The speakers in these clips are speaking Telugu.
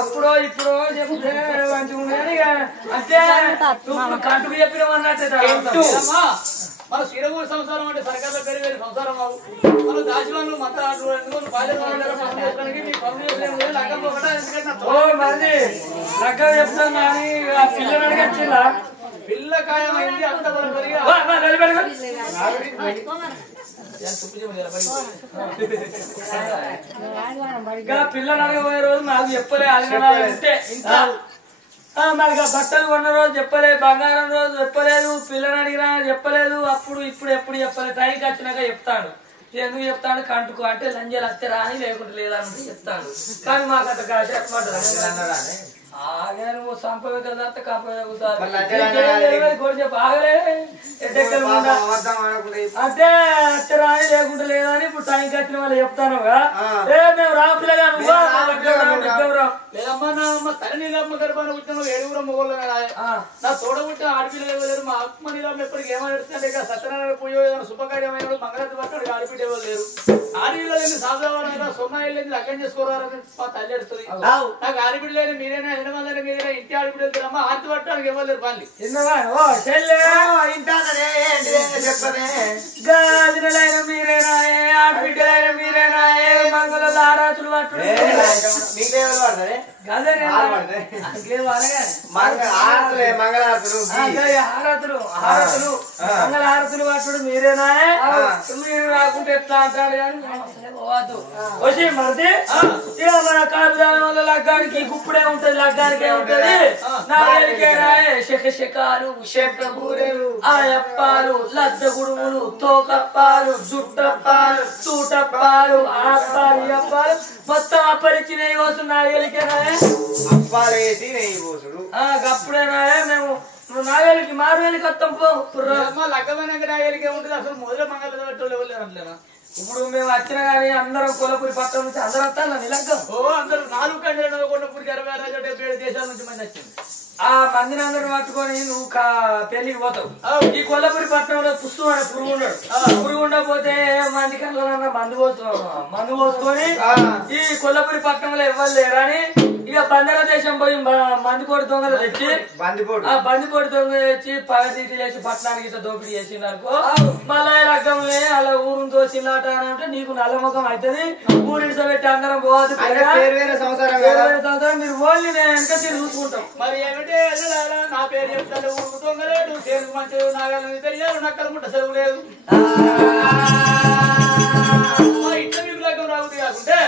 అప్పుడు ఇప్పుడు చెప్తే మంచిగా అంటే నువ్వు కంటుకు చెప్పినవన్నట్టు మన శ్రీరగూడి సంసారం అంటే సర్కార్లో పేరు వేరే సంసారం మన దాశివాళ్ళు మంత్రాలు మంది లగ్గం చెప్తాం కానీ ఆ పిల్లని అడిగచ్చిందా పిల్ల ఖాయమైంది అంత పిల్లలు అడగబోయే రోజు నాకు చెప్పలే ఉంటే ఇంకా మరి బట్టలు కొన్న రోజు చెప్పలేదు, బంగారం రోజు చెప్పలేదు, పిల్లని అడిగినా చెప్పలేదు. అప్పుడు ఇప్పుడు ఎప్పుడు చెప్పలేదు, టైంకి వచ్చినాక చెప్తాడు. ఎందుకు చెప్తాడు? కంటుకు అంటే లంజలు అత్తే రాని లేకుంటే లేదంటే చెప్తాడు. కానీ మాకు అంత కాసేపు నువ్వు సంపద అంటే అత్తే రాని లేకుంటే లేదని ఇప్పుడు టైంకి వచ్చిన వాళ్ళు చెప్తానుగా. మేము రాపిల్లగా లేదమ్మా తల్లి నీళ్ళమ్మ గర్భాన్ని పుట్టిన 7 మొగోళ్ళ నా తోడ పుట్టిన ఆడపిల్లలు ఇవ్వలేరు. మా అమ్మ నీళ్ళమ్మ ఎప్పటికి ఏమడుతుంటే సత్యనారాయణ పూజ శుభకార్యమైన మంగళారతి పట్టాడు ఆడపిల్ల ఇవ్వరు లేరు. ఆడపిల్లలు సాధారణ సొన్నాయిలు లగ్గం చేసుకోవాలని మా తల్లి ఎడుతుంది. నాకు ఆడపిల్లలు మీరైనా హైదరాబాద్ మీరైనా ఇంటి ఆడపిల్లలు తెరమ్మా ఆర్తి పట్టడానికి ఇవ్వలేరు పని మీరేనా ఆడబిడ్డలైన మీరేనా మంగళ ఆరాతులు పట్టు మంగళహారతులు పట్టుడు మీరేనా? మీరు రాకుంటే ఎట్లా అంటాడు కానీ వచ్చి మరిది ఇక మన కాపుదాని వల్ల లగ్గానికి గుప్పుడే ఉంటది, లగ్గానికే ఉంటది. నాలుగేనా శకశకాలు శబ్దబూరెలు ఆయప్పాలు లద్దగుడుములు తోకప్పాలు జుట్టప్పాలు చూటప్పాలు ఆప్పాలు అప్పాలు మొత్తం అప్పలిచ్చి నెయ్యి పోసు నాగలికేనా అప్పాలేసి నెయ్యి పోసుడు అప్పుడేనా మేము నాగలికి మారువేలికి వస్తాం లగ్గమైనాక నాగలికే ఉంటుంది. అసలు మొదలు మంగళ పెట్టాలి ఎవరు ఇప్పుడు మేము వచ్చినా గానీ అందరం కొలపూరి పట్టణం నుంచి అందరూ వస్తాను నిలగ్గం. అందరూ 4 కండ్లు కొండపూరికి 67 దేశాల నుంచి మంది వచ్చింది. ఆ మందిని అందరూ పట్టుకొని నువ్వు పెళ్లికి పోతావు. ఈ కొల్లపూరి పట్టణంలో పుస్తు అనే పురుగు ఉన్నాడు. పురుగు ఉండకపోతే మంది కళ్ళ మందు పోసుకొని ఈ కొల్లపూరి పట్టణంలో ఇవ్వలేరు అని ఇక బందర దేశం పోయి బందిపోటు దొంగలు తెచ్చి ఆ బందిపోటు దొంగలు తెచ్చి పగతీటి లేచి పట్టణానికి ఇట్లా దోపిడీ చేసింది అనుకో. మళ్ళా లగ్గంలే అలా ఊరుని తోసిందాట అని అంటే నీకు నల్లముఖం అవుతుంది. ఊరిడిస పెట్టి అందరం పోవద్దు, సంవత్సరం మీరు ఓన్లీ నేను వెనక తిరిగి చూసుకుంటాం. మరి ఏమిటి నా పేరు చెప్తాను ఊరుకు దొంగలేడు చేరుకు మంచి నాగాలని తెలియదు నక్కలకుంట సెలవు లేదు. ఇట్లా మీకు లగ్గం రాగుతుంది కాకుంటే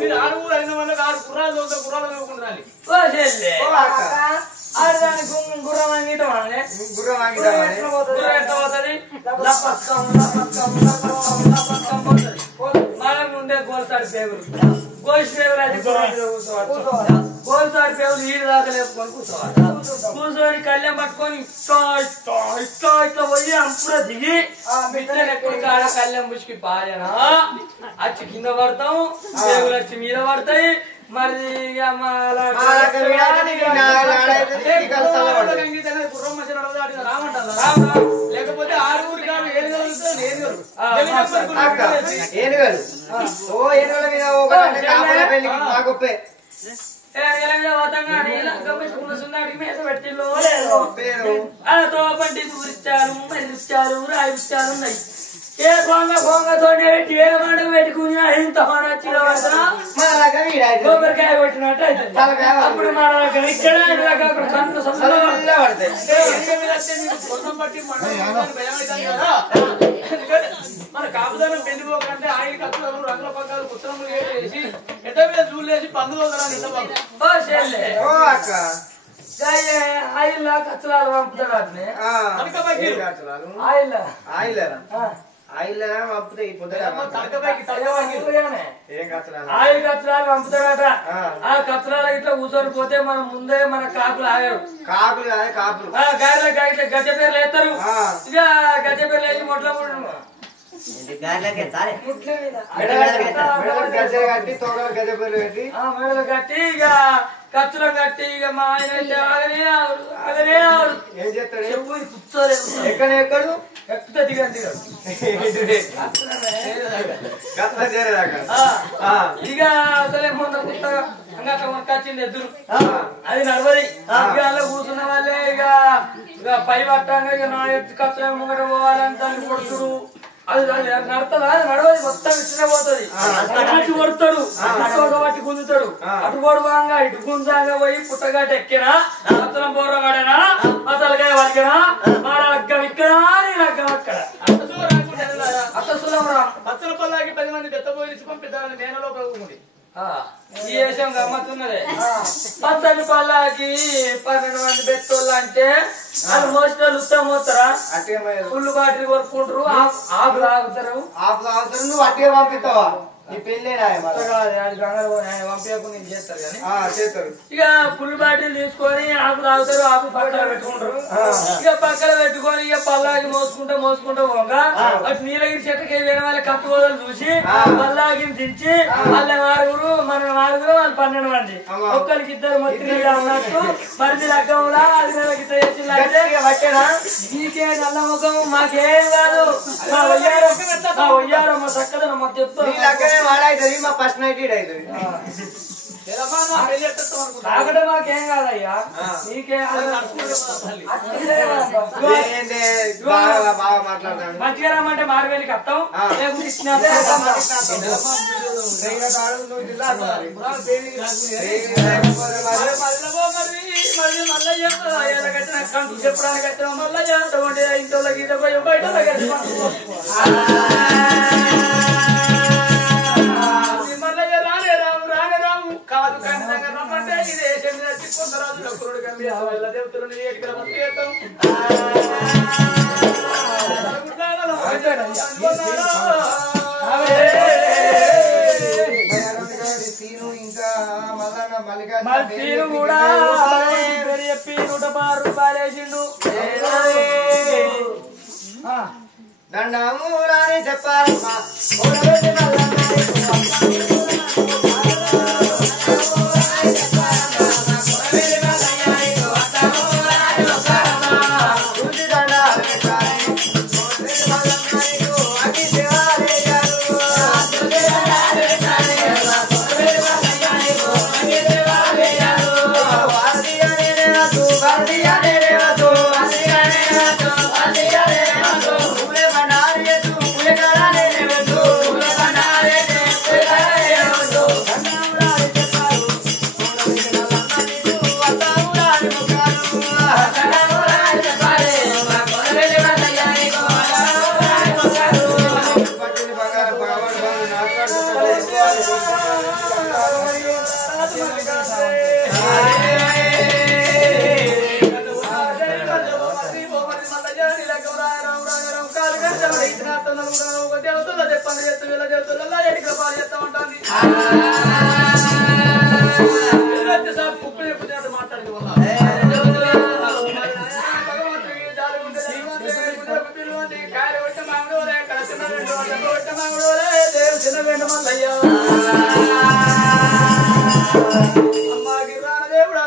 మీరు 6 అయిన వాళ్ళకి 6 గుర్రాలు చదువుతారు, గుర్రాలు చదువుకుంటున్నాను. ఆడదాని గుర్రం అంగిటం మనం ఉండే గోల్సాడి పేగులు గోల్సాడి పేగులు ఈడు దాకా లేపుకొని కూర్చొని కళ్యాణ్ పట్టుకొని ఇట్లా పోయి అంపులో దిగి ఎప్పుడు కాడ కళ్యాణ్ ముసుకి పాయనా వచ్చి కింద పడతాం, పేగులు వచ్చి మీద పడతాయి. మరి లేకపోతే 6 పెట్టిలో లేదు తోపంటి దూరిచ్చారు మరిచ్చారు రాయిచ్చారు ఉన్నాయి. ఏ బొంగతో పెట్టి ఏ మండగ పెట్టుకుని ఇంత కొబ్బరికాయ కొట్టినట్టు అవుతుంది. అప్పుడు మన ఇక్కడ కన్ను బట్టి మన కాపుదానం పెళ్లిపోకంటే ఆయిల్ కత్తులు రంగుల పక్కలు పుస్తకములు వేసి ఎట్ట మీద చూడలేసి పందులు ఆయిల్ కచ్చలాలు పంపుతాడు అట్నే ఆయిల్ కచ్చరాలు పంపుతాడట. ఆ కచ్చరాల ఇట్లా కూర్చొని పోతే మనం ముందే మన కాకులు ఆగారు. కాపులు గజ పేర్లు వేస్తారు. ఇక గజ పేర్లు వేసి మొట్ల మెడలు కట్టి ఇక ఖర్చులను కట్టి ఇక మా ఆయన అయితే ఆగనే ఆగనే ఆగడు. ఏం చేస్తాడు? చెప్పు కూర్చోలేదు. ఎక్కడెక్కడు ఎక్కితే దిగండి ఇక అసలే మొన్న కొత్తగా అంగట్ల కొనుకొచ్చింది ఎదురు అది నడవది ఇక అలా కూర్చున్న వాళ్ళే ఇక పై పట్టంగా ఇక నా ఎత్తు ఖర్చు ముంగట పోవాలని దాన్ని కొడుతుడు అది నడతదా అది నడవది మొత్తం ఇచ్చిన పోతుంది అటు కొడతాడు అటు ఒక పట్టి గుంజుతాడు అటు కొడువాంగా ఇటు గుంజాంగా పోయి పుట్టగాట ఎక్కినా అతనం బోర్ర పడనా అసలుగా వలికినా వాడు అగ్గం ఇక్కడ నేను అగ్గం అక్కడ పచ్చల పల్లాకి 10 మంది పెద్దపోయి పంపిద్దామని నేనలో ప్రభుత్వం ఈ దేశం గమ్మత్తున్నదే పచ్చని పల్లాకి 12 మంది పెద్దోళ్ళు అంటే అది మోసిన ఉత్తరం పోతారా ఫుల్ బాటిల్ కొనుక్కుంటారు ఆపు తాగుతారు నువ్వు అట్టే పంపిస్తావా నీ పెళ్ళేనా పంపించకుండా చేస్తారు కానీ చేస్తారు ఇక ఫుల్ బాటిల్ తీసుకొని ఆపు తాగుతారు ఆపు పక్కన పెట్టుకుంటారు ఇక పక్కన పెట్టుకొని ఇక పల్లాకి మోసుకుంటూ పోగా అటు నీలగిరి చెట్టుకి వేరే వాళ్ళ కట్టుకోదలు చూసి పల్లాగిని దించి వాళ్ళ మారుగురు మన మారుగురు వాళ్ళు 12 మంది ఒక్కరికి 2 మొత్తం అన్నట్టు పరిధి లగ్గంలా అది నెలకి చేసిందంటే నీకే నల్ల ముఖం మాకేం కాదు మా వయ్యారం మా చక్కదనం మాకు చెప్తాను వాడైతుంది మా ఫస్ట్ నైట్ అవుతుంది తాగడం మాకేం కాదయ్యా నీకే బాగా మాట్లాడతాను మంచిగా రమ్మంటే మారువేలికి వస్తాం చెప్పడానికి వచ్చిన మళ్ళీ ఇంట్లో గీత పోయి బయట కాదు ఖండితంగా రమ్మంటే ఈ దేశం కొందరాజుల కురుడు కమ్మి వాళ్ళ దేవతలను ఏటికల మొత్తం సీను కూడా చెప్పి 110 రూపాయలు వేసిండు దండము రాని చెప్పాలమ్మా దేవుడా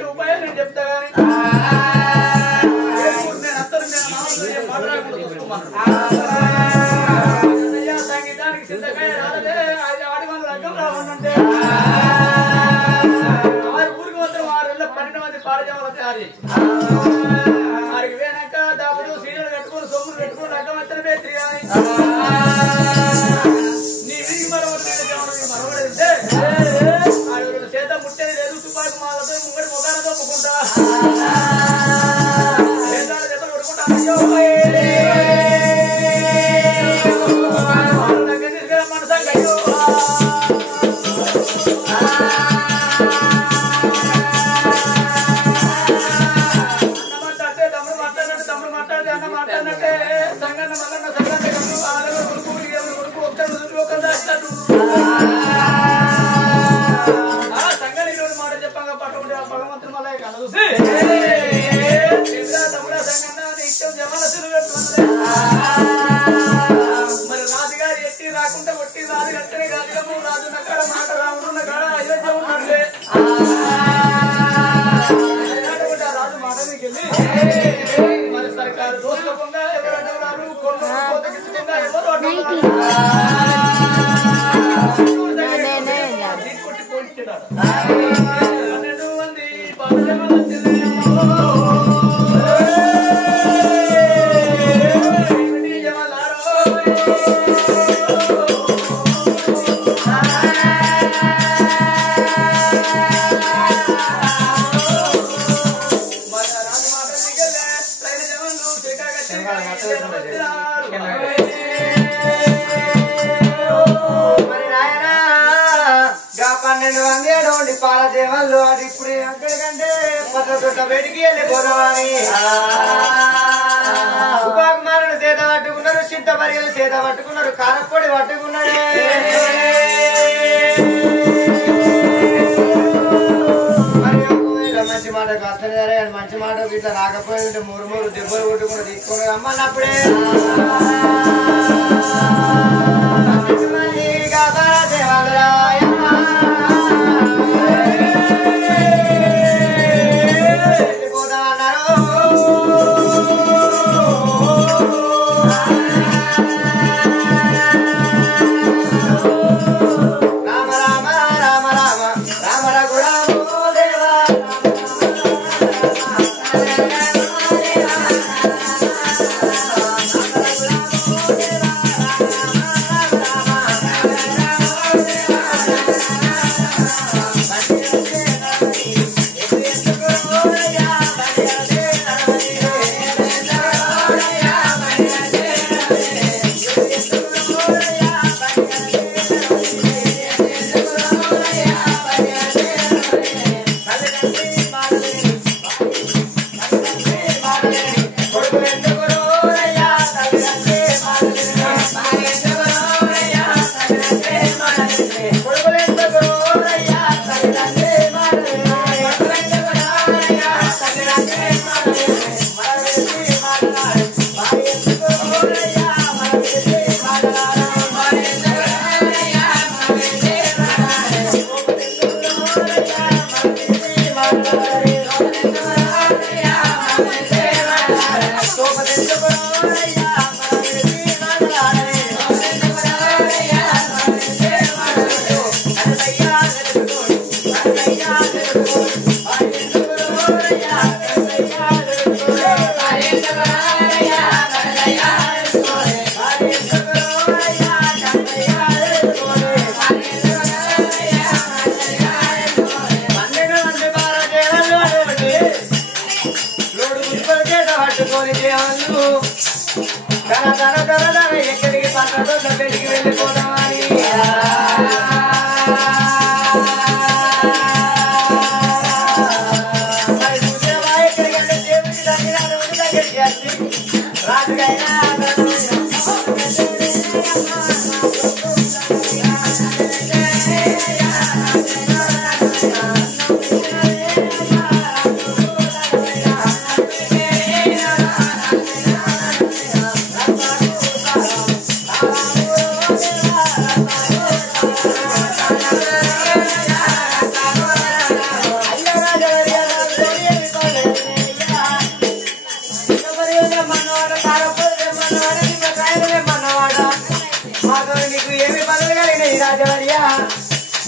దానికి ఉపాయం నేను చెప్తా కానీ నేను అత్తరు మాట్లాడకుండా చూసుకోమన్నాడు. సంగీతానికి సిద్ధకాయ రాలే అది ఆడి మన రంగం రావాలంటే 6 ఊరికి మాత్రం 12 మంది పాడజామలు తయారు చేసి ఆడికి పోయినాక దాపుడు సీరియల్ కట్టుకొని సొమ్ములు పెట్టుకొని రకం ఎత్తన పేరు కానీ నీ వీరికి మరవడితే ఆడు చేత ముట్టేది లేదు తుపాకు మాలతో ముంగడి ముఖాలతో ముక్కుంటా చేతాలు దెబ్బలు కొడుకుంటా దగ్గర తీసుకెళ్ళ మనసాగ అయ్యో తమ్ముడు మాట్లాడితే అన్న మాట్లాడినట్టే సంగన్న మల్లన్న సంగన్న కొడుకు కొడుకు ఒకరు సంగని మాట చెప్పంగా పట్టుకుంటే భగవంతుడు మళ్ళీ కళ్ళ చూసి తమ్ముడా సంగన్న ఇష్టం జమాలసులు మరి రాజుగారు ఎట్టి రాకుండా కొట్టి రాజు కట్టనే రాజులము రాజున్న కాడ మాట రాముడున్న కాడ అయోధ్య ఉన్నట్లే రాజు మాట వెళ్ళి మరి సర్కారు దోసుకోకుండా ఎవరు అడ్డవరారు కోతగించకుండా ఎవరు అడ్డవరారు కొట్టి పోయించాడు 12 మంది పాదజమాలు పాల దేవాళ్ళు అది ఇప్పుడు అక్కడికంటే పట్ల బయటికి వెళ్ళిపోదామని ఉపాకుమారులు చేత పట్టుకున్నారు చింతపరిగలు చేత పట్టుకున్నారు కారపొడి పట్టుకున్నాడు మరి ఒకవేళ మంచి మాట కాస్తలే అని మంచి మాట ఇట్లా రాకపోయింటే 3 దెబ్బలు కొట్టుకుని తీసుకొని రమ్మన్నప్పుడే దేవాలయ ఎక్కడికి పక్కన పెళ్లికి వెళ్ళిపోదామని ఎక్కడికంటే దేవుడికి దగ్గరికి రాజుకైనా రాజవర్యా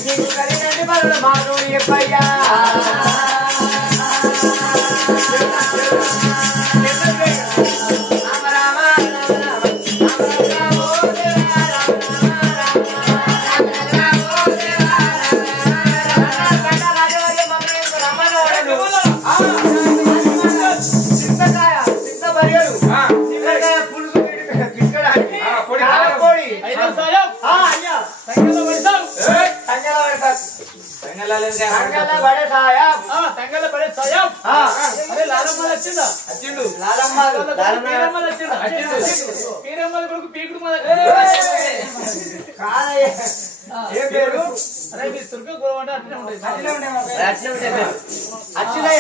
నీకు కలిగినట్టు పనులు మాకు చెప్పయ్యా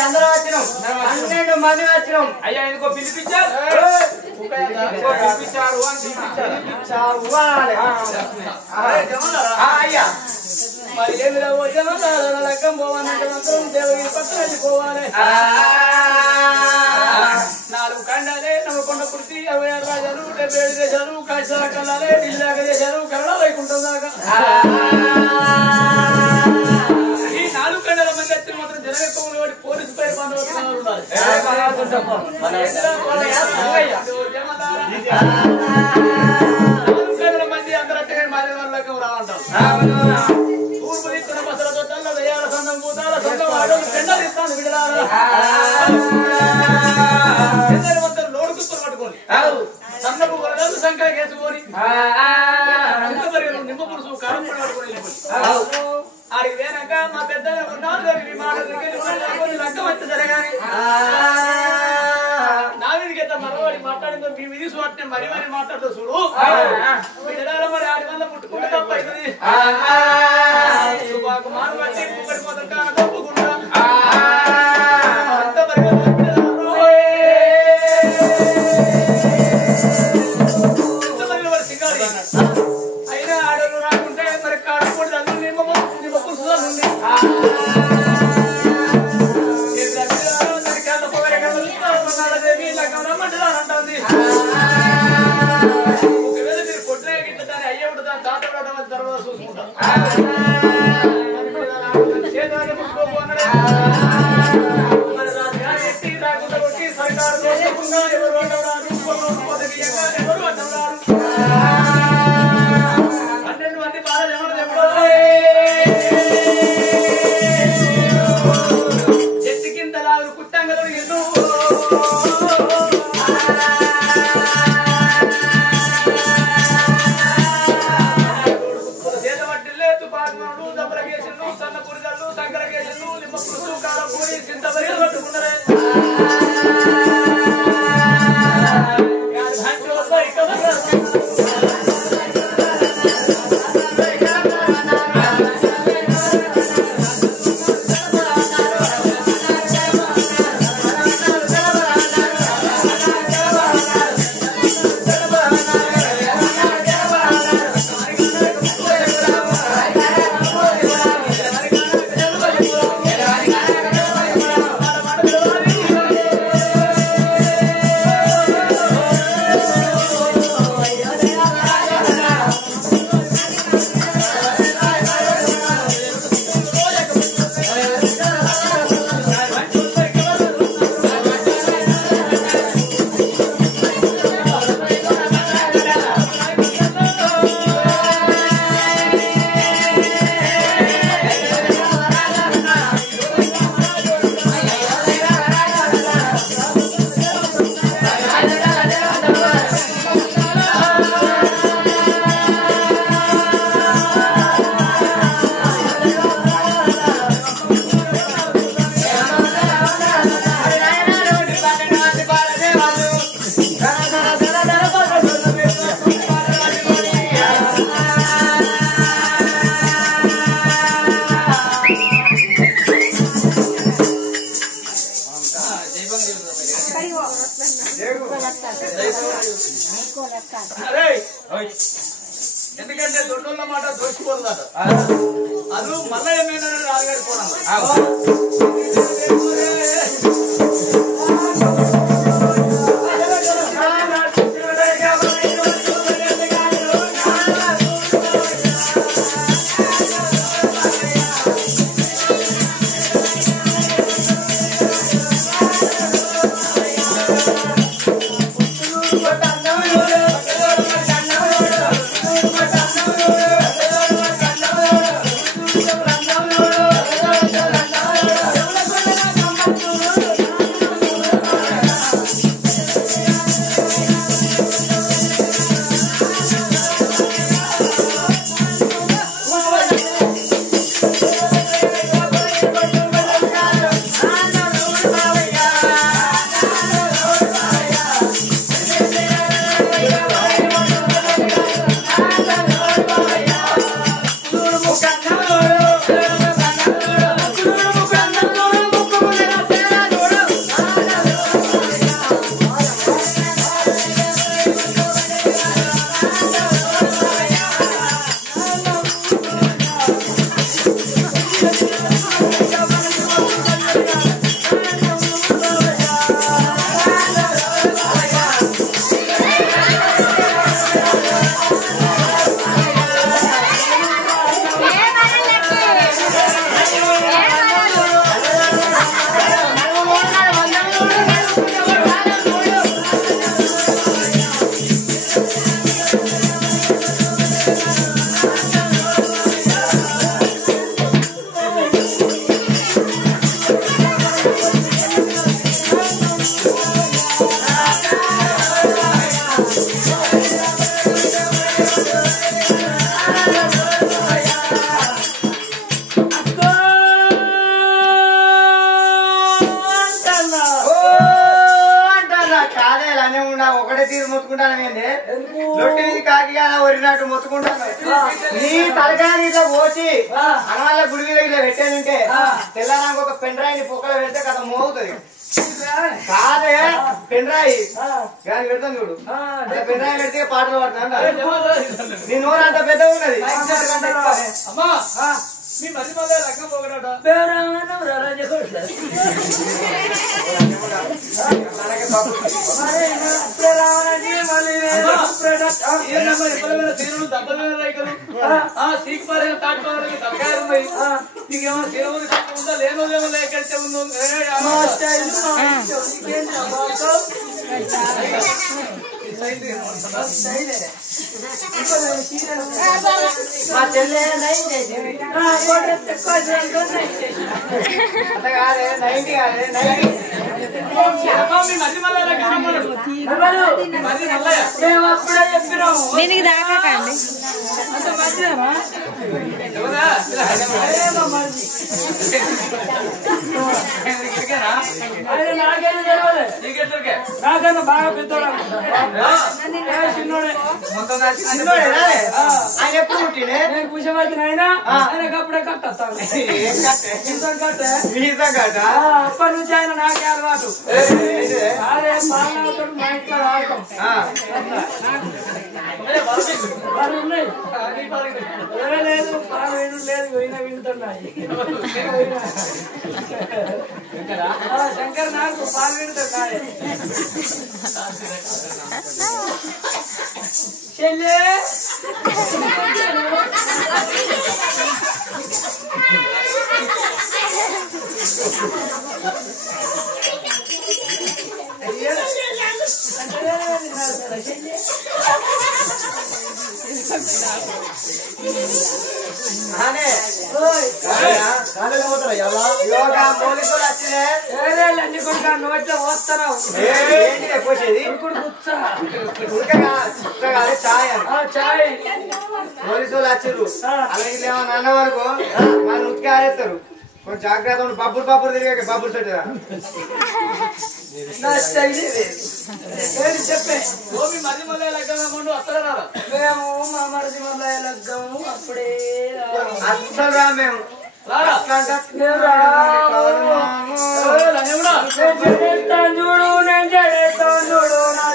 అందరూ వచ్చినాం 12 మంది వచ్చినాం అయ్యా ఎందుకో పిలిపించారు అయ్యా మరి ఏమి లెక్కం పోవాలంటే మాత్రం దేవగిరి పక్కన పోవాలి 4 ఖండాలే నమ్మకొండ కుర్తి 66 రాజాలు 77 దేశాలు కాశీల కల్లాలే ఢిల్లాగ దేశాలు కన్నడ వైకుంఠం దాకా ఈ 4 ఖండాల మంది వచ్చి మాత్రం జనగత్వంలో వాడి పోలీసు పై బందోబస్తు ఉండాలి 4 ఖండాల మంది అందరట్టే మారే వాళ్ళకి రావంటాం తూర్పు దిక్కున బసల తొట్టల్లో దయ్యాల సందం భూతాల సందం ఆడోళ్ళు పెండలు ఇస్తాను విడలారా లోడుకుని పట్టుకోండి సన్నపు వరదాలు సంఖ్య కేసుకొని నిమ్మ పురుషు కారం పడి పట్టుకొని ఆడికి వేనాక మా పెద్ద లంక వచ్చి జరగాలి నా వీడికి ఎంత మరవాడి మాట్లాడిందో మీ విధి వాటిని మరి మరి మాట్లాడుతూ చూడు విడలాల మరి ఆడి వల్ల ముట్టుకుంటే తప్ప అవుతుంది మాను బట్టి పడిపోతుంటా తప్పుకుంటా అంత మరి అయినా ఆడలు రాకుంటే మరి కాడకూడదు అందరూ నిమ్మ పురుషులు ఉంది అంటుంది ఒకవేళ మీరు కొట్టిన గిట్ల దాన్ని అయ్యే ఉంటుంది దాని తాత తర్వాత చూసుకుంటాం చేతాన్ని ముట్టుకోపోన్నాడు మరి రాజుగారు ఎట్టి రాకుండా కొట్టి సర్కారు దోషకుండా ఎవరు అడ్డవరారు ఎవరు అడ్డవరారు 12 మంది బాధలు ఎవరు ఎప్పుడో చెట్టు కింద లాగు కుట్టంగలు ఎన్నో ఎందుకంటే దొడ్డున్న మాట దోచుకోదట అది మళ్ళీ ఏమైనా రాలుగాడిపోవడం ఉన్నా ఒకటే తీరు మొత్తుకుంటాను ఏంది లొట్టి మీద కాకిగా ఒరినట్టు మొత్తుకుంటాను నీ తలకాయని ఇట్లా పోసి అనవాళ్ళ గుడి మీద ఇట్లా పెట్టానంటే తెల్లారానికి ఒక పెండ్రాయిని పొక్కలు పెడితే కథ మోగుతుంది కాదే పెండ్రాయి కానీ పెడతాను చూడు పెండ్రాయి పెడితే పాటలు పాడుతా నీ నోరు అంత పెద్దగా ఉన్నది అమ్మా మీ మధ్య మధ్య లగ్గం పోగలట తీరులు దగ్గర రైకలు సీకుపారే తాటిపారే తలకాయలు ఉన్నాయి నీకేమో తీరు ఉందా లేనో లేమో లేకెళ్తే ఉందో మా చెల్లె కాదే 90 కాదే 90 దీనికి దాకాకండి నాకన్నా బాగా పెద్దోడు ఆయన ఎప్పుడు పుట్టినే నేను కుషమతి అయినా ఆయనకు అప్పుడే కట్టేస్తాను అప్పటి నుంచి ఆయన నాకే అలవాటు అదే పాలతో మా ఇంట్లో ఆడతాం వాళ్ళు ఉన్నాయి లేదు పాలు వేడు లేదు పోయినా వింటున్నాయి శంకర్ నాకు పాలు వింటున్నాయి చెల్లె నోట్లో పోస్తున్నావు చాయ్ పోలీసు వాళ్ళు వచ్చారు అలాగే నాన్న వరకు వాళ్ళు ఉతికి ఆరేస్తారు కొంచెం జాగ్రత్త బబ్బులు తిరిగాక బబ్బులు పెట్టరా చెప్పే మధ్య మళ్ళీ లగ్గం వస్తారా మేము మా మరిది మళ్ళీ లగ్గము అప్పుడే అస్సలు రా మేము చూడు నేను చేస్తాను చూడు నా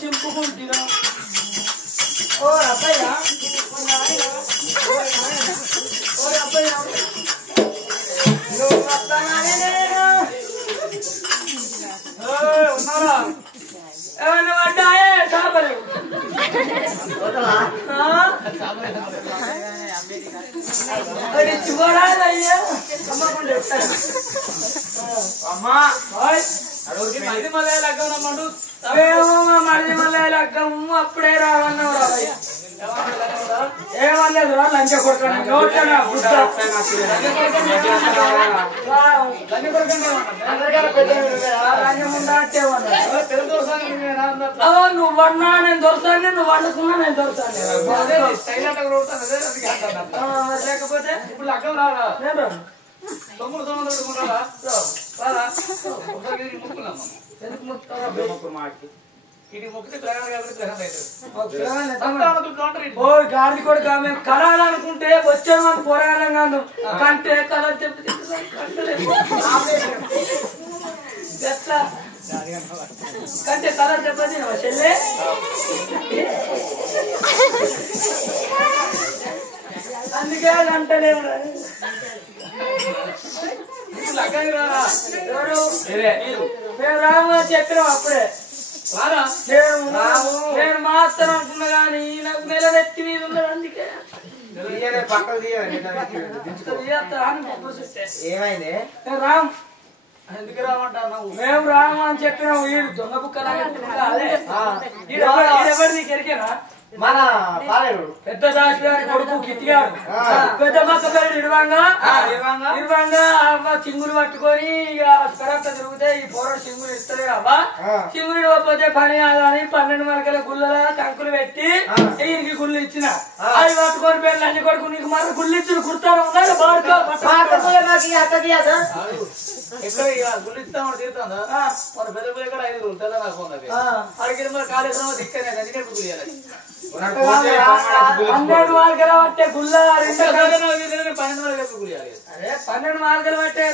చింపుకుంటున్నా ఓ అబ్బయ్య ఓ అబ్బయ్య నువ్వు ఉన్నారా ఏమన్నా పడ్డాయే చేపలు చూడాలయ్యా అమ్మకుండా అమ్మా మధ్య మళ్ళీ లగ్గం రమ్మండు మళ్ళీ మళ్ళీ లగ్గము అప్పుడే రావన్నావు రావయ్య ఏమలేదు రా లంచ కొడుతున్నాను నోట్ల నువ్వు వన్నా నేను దొరుకుతాను నువ్వు వండుకున్నా నేను దొరుకుతాను లేకపోతే ఇప్పుడు లగ్గం రారా నేను తొమ్మిది ముక్కులమ్మ ఎందుకు మొత్తం మొక్కు మాటకి ఇది మొక్కితే గ్రహణ కాబట్టి గ్రహణ అవుతుంది ఓ గాడి కూడా మేము కలాలనుకుంటే వచ్చాను మనం పోరాటం కాదు కంటే కలర్ చెప్పి ఎట్లా కంటే కలర్ చెప్పది చెల్లె అందుకే అంటనే ఎవరు మేము రాము చెప్పినాం అప్పుడే నేను మాత్రం అనుకున్నా కానీ నాకు నెల నెత్తి మీద ఉన్నాడు అందుకే ఏమైంది రామ్ ఎందుకు రామంటావు మేము రాము అని చెప్పినాం వీడు దొంగ బుక్కలాగా నీకు ఎరికేనా మన పాలేరు పెద్ద దాసి గారి కొడుకు కిట్టిగాడు పెద్ద మక్క పేరు నిర్వంగా అవ్వ చింగులు పట్టుకొని ఇక కరెక్ట్ తిరిగితే ఈ పోరాడు చింగులు ఇస్తలేడు అవ్వ చింగులు ఇవ్వకపోతే పని కాదని 12 మనకల గుళ్ళ కంకులు పెట్టి ఈయనకి గుళ్ళు ఇచ్చిన అది పట్టుకొని పేరు లంచ కొడుకు నీకు మన గుళ్ళు ఇచ్చిన కుర్తాను ఉన్నారు ఎక్కడ గుళ్ళు ఇస్తామని తీరుతుందా మన పెద్ద పిల్ల కూడా 5 తెల్ల నాకు ఉంది అడిగిన మరి కాళేశ్వరం దిక్కనే అందుకే గుళ్ళు 12 మార్గల పట్టే గుళ్ళ 12 మార్గలు పట్టే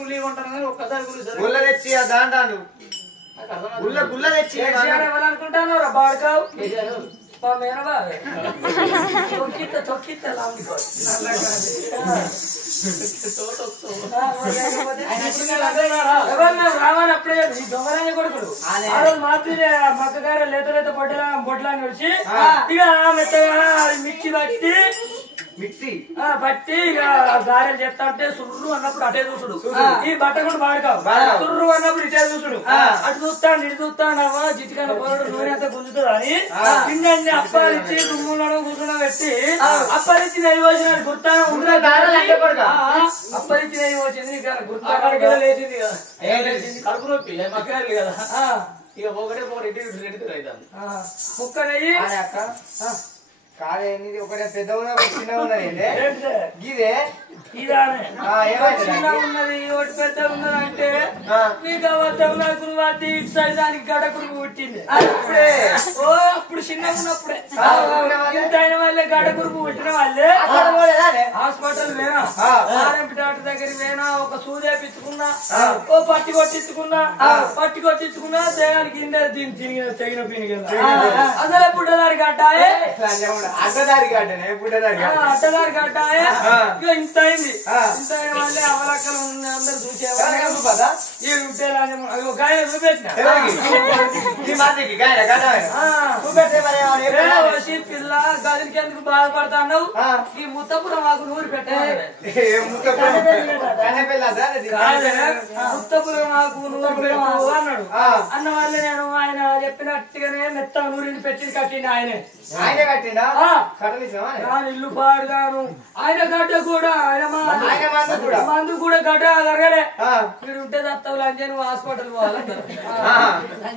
గుళ్ళు ఇవ్వమంటాను ఒక్కసారి గుళ్ళ తెచ్చి దాంటాను గుళ్ళ తెచ్చి ఎవరనుకుంటాను బాడుకావు మా మేనబా తొక్కిత లాంటి రావాలి అప్పుడే దొంగరాని కొడుకుడు ఆ రోజు మాత్రం మక్కగార లేత బొడ్లాన్ని వచ్చి ఇక మెత్తగా మిక్సీ పట్టి ఇక గారెలు చెప్తా అంటే సుర్రు అన్నప్పుడు అటే చూసుడు ఈ బట్ట కూడా బాడుకావు సుర్రు అన్నప్పుడు ఇటే చూసుడు అటు చూస్తాను ఇటు చూస్తాను అవ్వ జిట్టుకాల పోరాడు నూనె అంతా గుంజుతుంది అని పిండి అప్పాలిచ్చి దుమ్ములను కూర్చున్న పెట్టి అప్పలిచ్చి నెయ్యి వచ్చిన గుర్తాను అప్పలిచ్చి నెయ్యి వచ్చింది గుర్తా లేచింది కడుపు నొప్పి మక్కలు కదా ఇక ఒకటే ఇంటికి అవుతాను కుక్క నెయ్యి కాదే ఒకటే పెద్ద చిన్న ఉన్నది గీదే చిన్న ఉన్నది ఒకటి పెద్ద ఉన్నది అంటే నీకు అబద్ధం నాకు వాటి ఇటు సైడ్ దానికి గడకుడు పుట్టింది ఓ అప్పుడు చిన్నగా ఉన్నప్పుడే ఇంత అయిన వాళ్ళే గడకురుపు పుట్టిన వాళ్ళే హాస్పిటల్ వేనా ఆర్ఎంపీ డాక్టర్ దగ్గర వేనా ఒక సూది వేపించుకున్నా ఓ పట్టి కొట్టించుకున్నా దేహానికి ఇందే దీన్ని తెగిన పీని అసలే పుట్టదారి గడ్డాయే అడ్డదారి గడ్డాయే ఇక ఇంత అయింది ఇంత అయిన వాళ్ళే అవలక్కలు అందరు చూసేవాళ్ళు పిల్ల గదికి ఎందుకు బాధపడతావు ఈ ముత్తపురం మాకు నూరు పెట్టాలి ముత్తపురం మాకు నూరు పెట్టు అన్నాడు అన్న వాళ్ళే నేను ఆయన చెప్పినట్టుగానే మెత్త నూరిని పెట్టి కట్టిండు ఆయనే ఇల్లు పాడుగాను ఆయన గడ్డ కూడా ఆయన మందు కూడా గడ్డ కరగలే మీరు ఉంటే దత్తవులు అంటే నువ్వు హాస్పిటల్ పోవాలన్నారు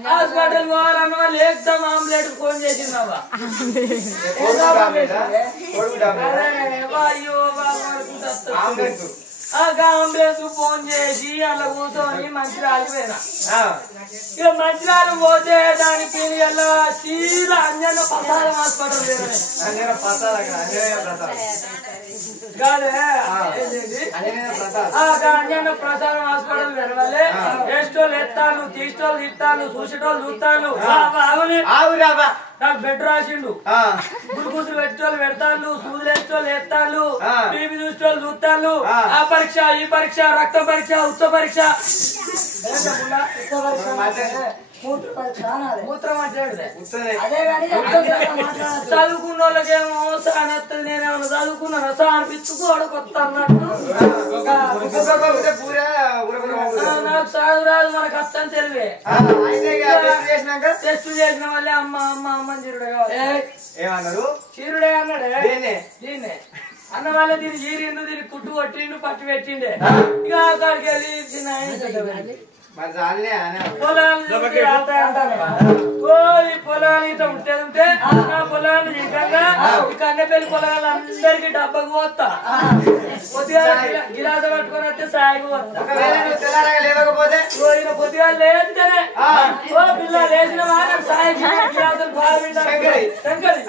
హాస్పిటల్ పోవాలన్న వాళ్ళు ఏకదం ఆమ్లెట్ ఫోన్ చేసిందవ్వా అయ్యో అంబులెన్స్ ఫోన్ చేసి అలా కూర్చొని మంచిరాలు పోయినా ఇక మంచిరాలు పోతే దానికి సీదా అంజన ప్రసాదం హాస్పిటల్ అంజన ప్రసాదం హాస్పిటల్ వెళ్ళాలి వేస్టోళ్ళు ఎత్తాను తీస్టోళ్ళు తిట్టాను చూసేటోళ్ళు చూస్తాను నాకు బెడ్ రాసిండు గురుకూతులు పెట్టేటోళ్ళు పెడతాను సూదులు వేసేటోళ్ళు ఎత్తాను టీవీ చూసేటోళ్ళు చూస్తాను ఆ పరీక్ష ఈ పరీక్ష రక్త పరీక్ష ఉచ్చ పరీక్ష మూత్రం మాట్లాడితే చదువుకున్న వాళ్ళకేమో సాన్ వస్తుంది నేనేమన్నా చదువుకున్నాను సాన్ పిచ్చుకోడు కొత్త అన్నట్టు నాకు చదువు రాదు మనకు అత్తని తెలివే టెస్ట్ చేసిన వాళ్ళే అమ్మ అమ్మ అమ్మని చీరుడే అన్నాడే దీన్నే అన్న వాళ్ళ దీన్ని చీరిండు దీన్ని కుట్టు కొట్టిండు పట్టు పెట్టిండే ఇక అక్కడికి వెళ్ళి మరి చాలే పొలాలు చూసి ఆడతాయి అంటారు. ఓ ఈ పొలాలు ఇట్లా ఉంటే నా పొలాన్ని నిజంగా ఈ కన్నెపల్లి పొలాలు అందరికి డబ్బకు పోతా. పొద్దుగా గిలాస పట్టుకొని వస్తే సాయికి పోతా. ఒకవేళ నువ్వు తెల్లారగా లేవకపోతే పొద్దుగా లేస్తేనే ఓ పిల్ల లేచిన వాళ్ళకి సాయికి గిలాసులు పాలు పిండాలి శంకరి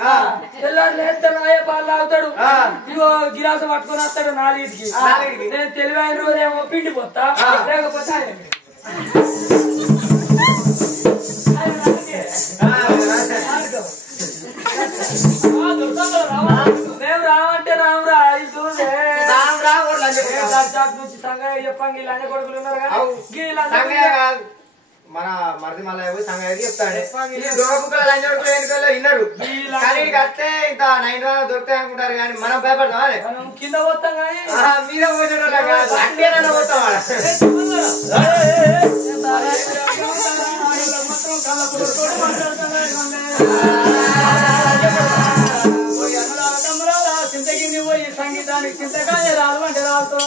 తెల్లారు లేస్తే నాయ పాలు తాగుతాడు. ఇగో గిలాస పట్టుకొని వస్తాడు 4కి. నేను తెలివైన రోజేమో పిండి పోతా లేకపోతే ఆయన మేము రావంటే రామురా చూసే నుంచి సంగయ్య చెప్పండి ఈ లంజ కొడుకులు ఉన్నారు కదా మన మరిది మళ్ళీ సంగతి చెప్తాడు. దొరకుక్కల లంజ కొడుకులు ఎన్నికల్లో విన్నారు కానీ వస్తే ఇంత 9 రోజులు దొరుకుతాయి అనుకుంటారు కానీ మనం భయపడతాం అదే మనం కింద పోతాం కానీ మీద పోసేటోళ్ళ అంటేనన్నా పోతాం. చింతకి పోయి సంగీతానికి చింతకాయ రాదు అంటే రాదు